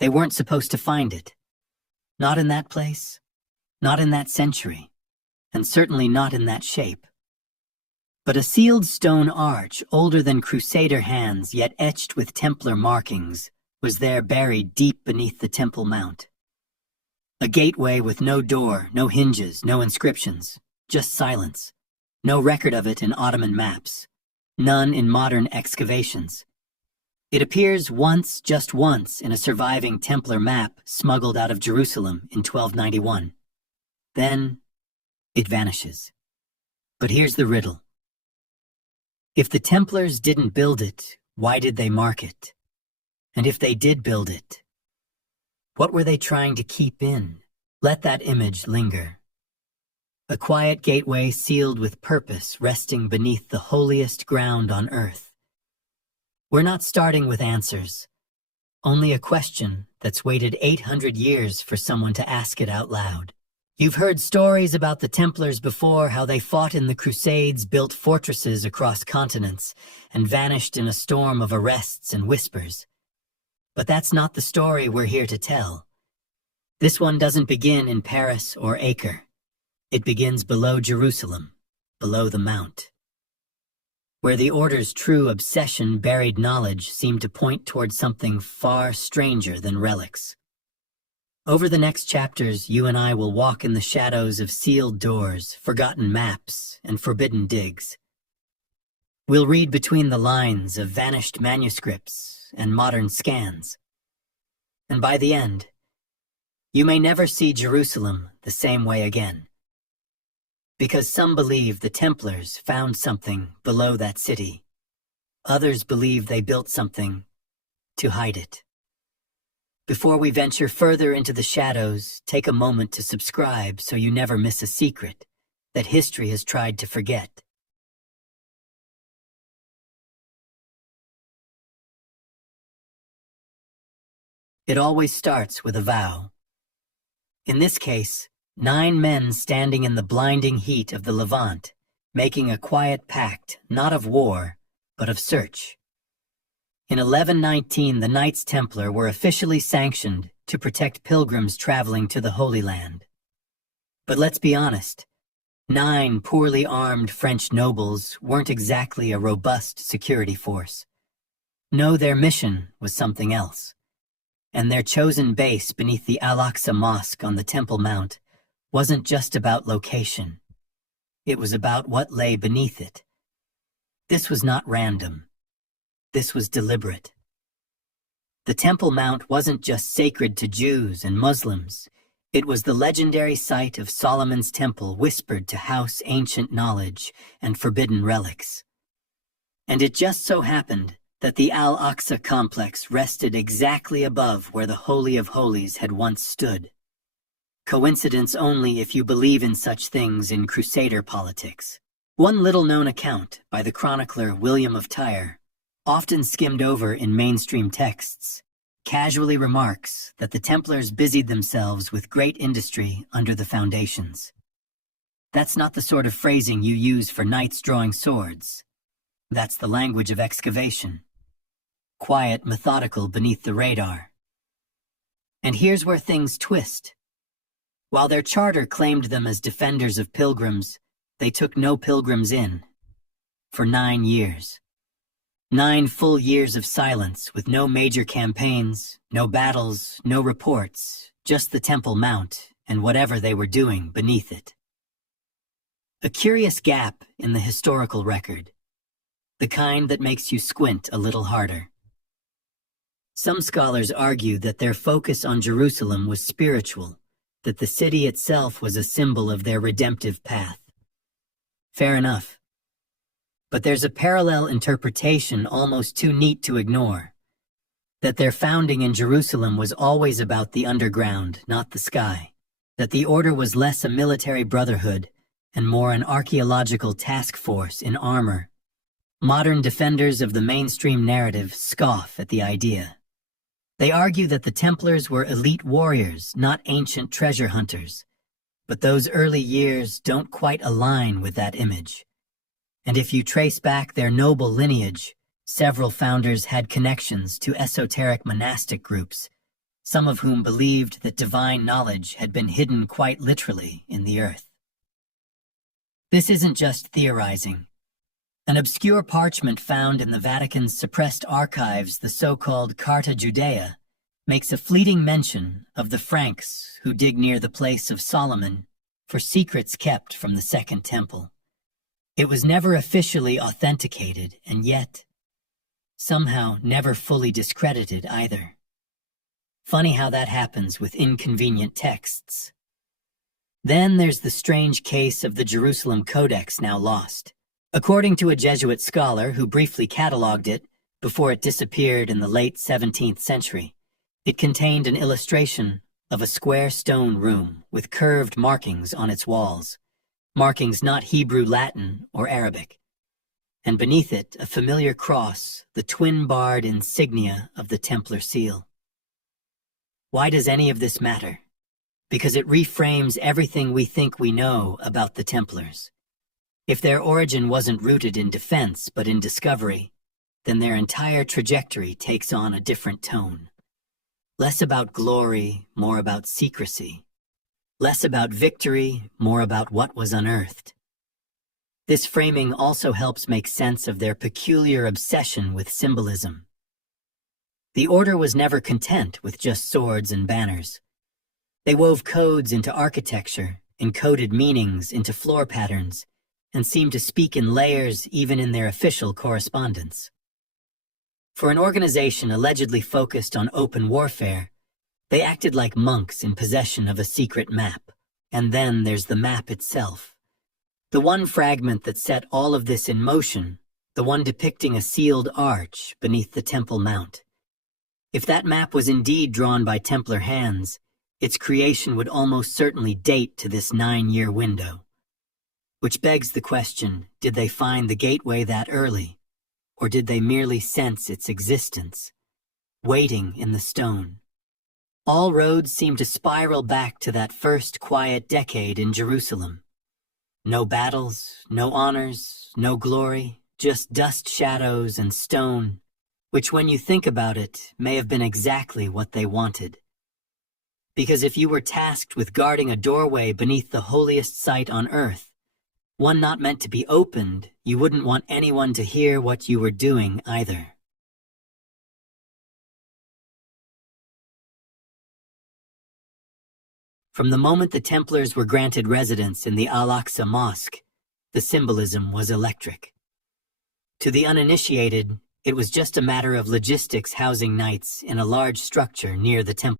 They weren't supposed to find it. Not in that place, not in that century, and certainly not in that shape. But a sealed stone arch, older than Crusader hands yet etched with Templar markings, was there buried deep beneath the Temple Mount. A gateway with no door, no hinges, no inscriptions, just silence. No record of it in Ottoman maps, none in modern excavations. It appears once, just once, in a surviving Templar map smuggled out of Jerusalem in 1291. Then, it vanishes. But here's the riddle. If the Templars didn't build it, why did they mark it? And if they did build it, what were they trying to keep in? Let that image linger. A quiet gateway sealed with purpose resting beneath the holiest ground on earth. We're not starting with answers, only a question that's waited 800 years for someone to ask it out loud. You've heard stories about the Templars before, how they fought in the Crusades, built fortresses across continents, and vanished in a storm of arrests and whispers. But that's not the story we're here to tell. This one doesn't begin in Paris or Acre. It begins below Jerusalem, below the Mount, where the Order's true obsession buried knowledge seemed to point toward something far stranger than relics. Over the next chapters, you and I will walk in the shadows of sealed doors, forgotten maps, and forbidden digs. We'll read between the lines of vanished manuscripts and modern scans. And by the end, you may never see Jerusalem the same way again. Because some believe the Templars found something below that city. Others believe they built something to hide it. Before we venture further into the shadows, take a moment to subscribe so you never miss a secret that history has tried to forget. It always starts with a vow. In this case, 9 men standing in the blinding heat of the Levant, making a quiet pact, not of war, but of search. In 1119, the Knights Templar were officially sanctioned to protect pilgrims traveling to the Holy Land. But let's be honest, 9 poorly armed French nobles weren't exactly a robust security force. No, their mission was something else. And their chosen base beneath the Al-Aqsa Mosque on the Temple Mount wasn't just about location. It was about what lay beneath it. This was not random. This was deliberate. The Temple Mount wasn't just sacred to Jews and Muslims. It was the legendary site of Solomon's temple whispered to house ancient knowledge and forbidden relics. And it just so happened that the Al-Aqsa complex rested exactly above where the Holy of Holies had once stood. Coincidence only if you believe in such things in Crusader politics. One little-known account by the chronicler William of Tyre, often skimmed over in mainstream texts, casually remarks that the Templars busied themselves with great industry under the foundations. That's not the sort of phrasing you use for knights drawing swords. That's the language of excavation. Quiet, methodical beneath the radar. And here's where things twist. While their charter claimed them as defenders of pilgrims, they took no pilgrims in. For 9 years. 9 full years of silence with no major campaigns, no battles, no reports, just the Temple Mount and whatever they were doing beneath it. A curious gap in the historical record, the kind that makes you squint a little harder. Some scholars argue that their focus on Jerusalem was spiritual, that the city itself was a symbol of their redemptive path. Fair enough. But there's a parallel interpretation almost too neat to ignore. That their founding in Jerusalem was always about the underground, not the sky. That the order was less a military brotherhood and more an archaeological task force in armor. Modern defenders of the mainstream narrative scoff at the idea. They argue that the Templars were elite warriors, not ancient treasure hunters. But those early years don't quite align with that image. And if you trace back their noble lineage, several founders had connections to esoteric monastic groups, some of whom believed that divine knowledge had been hidden quite literally in the earth. This isn't just theorizing. An obscure parchment found in the Vatican's suppressed archives, the so-called Carta Judea, makes a fleeting mention of the Franks who dig near the place of Solomon for secrets kept from the Second Temple. It was never officially authenticated, and yet, somehow never fully discredited either. Funny how that happens with inconvenient texts. Then there's the strange case of the Jerusalem Codex, now lost. According to a Jesuit scholar who briefly catalogued it before it disappeared in the late 17th century, it contained an illustration of a square stone room with curved markings on its walls, markings not Hebrew, Latin, or Arabic, and beneath it a familiar cross, the twin-barred insignia of the Templar seal. Why does any of this matter? Because it reframes everything we think we know about the Templars. If their origin wasn't rooted in defense but in discovery, then their entire trajectory takes on a different tone. Less about glory, more about secrecy. Less about victory, more about what was unearthed. This framing also helps make sense of their peculiar obsession with symbolism. The Order was never content with just swords and banners. They wove codes into architecture, encoded meanings into floor patterns, and seemed to speak in layers even in their official correspondence. For an organization allegedly focused on open warfare, they acted like monks in possession of a secret map. And then there's the map itself. The one fragment that set all of this in motion, the one depicting a sealed arch beneath the Temple Mount. If that map was indeed drawn by Templar hands, its creation would almost certainly date to this 9-year window. Which begs the question, did they find the gateway that early? Or did they merely sense its existence, waiting in the stone? All roads seem to spiral back to that first quiet decade in Jerusalem. No battles, no honors, no glory, just dust shadows and stone, which when you think about it, may have been exactly what they wanted. Because if you were tasked with guarding a doorway beneath the holiest site on earth, one not meant to be opened, you wouldn't want anyone to hear what you were doing either. From the moment the Templars were granted residence in the Al-Aqsa Mosque, the symbolism was electric. To the uninitiated, it was just a matter of logistics housing knights in a large structure near the temple.